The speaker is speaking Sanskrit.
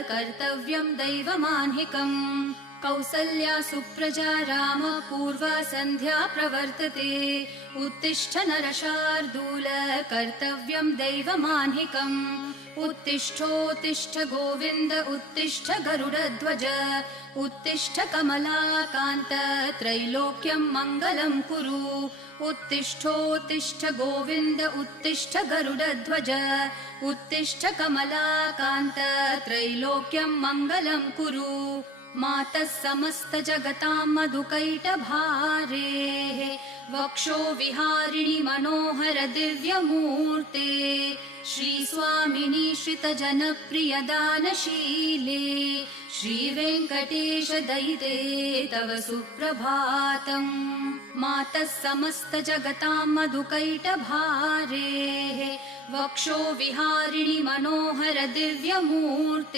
कर्तव्यं दैवमान्हिकम् कौसल्या सुप्रजा राम पूर्वा सन्ध्या प्रवर्तते उत्तिष्ठ नरशार्दूल कर्तव्यं दैवमान्हिकम् उत्तिष्ठोत्तिष्ठ गोविन्द उत्तिष्ठ गरुडध्वज उत्तिष्ठ कमलाकान्त त्रैलोक्यं मङ्गलं कुरु उत्तिष्ठोत्तिष्ठ गोविन्द उत्तिष्ठ गरुडध्वज उत्तिष्ठ कमलाकान्त त्रैलोक्यं मङ्गलं कुरु मातः समस्त जगतां मधुकैटभारेः वक्षो विहारिणि मनोहर दिव्यमूर्ते श्रीस्वामिनि श्रितजनप्रिय दानशीले श्रीवेङ्कटेश दयिते तव सुप्रभातम् मातः समस्त जगतां मधुकैटभारेः वक्षो विहारिणि मनोहर दिव्यमूर्ते